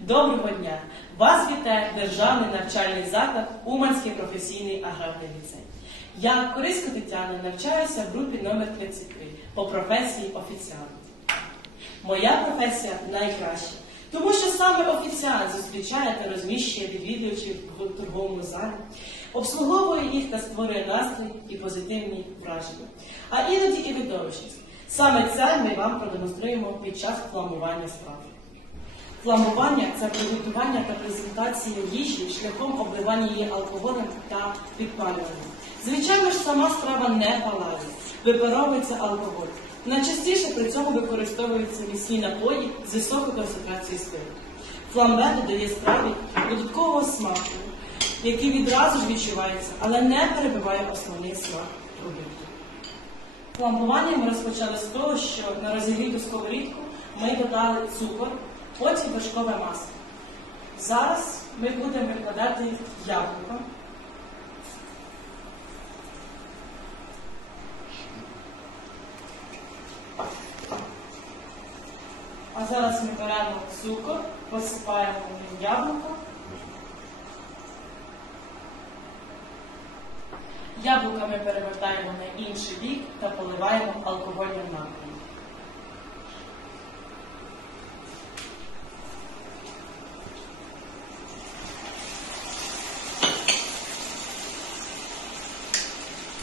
Доброго дня! Вас вітає Державний навчальний заклад Уманський професійний аграрний ліцей. Я, Корисько Тетяна, навчаюся в групі номер 33 по професії офіціант. Моя професія найкраща, тому що саме офіціант зустрічає та розміщує відвідувачів в торговому залі, обслуговує їх та створює настрій і позитивні враження. А іноді і видовищність. Саме це ми вам продемонструємо під час фламування страв. Фламування це приготування та презентація їжі шляхом обливання її алкоголем та підпалюванням. Звичайно ж, сама страва не палає, випаровується алкоголь. Найчастіше при цьому використовуються міцні напої з високою концентрацією спирту. Фламбе додає страві додаткового смаку, який відразу ж відчувається, але не перебиває основний смак продукту. Фламбування ми розпочали з того, що на розігріту сковорідку ми додали цукор, потім вершкове масло. Зараз ми будемо викладати яблуко. А зараз ми беремо цукор, посипаємо в ним яблуко. Яблука ми перевертаємо на інший бік та поливаємо алкогольним напоєм.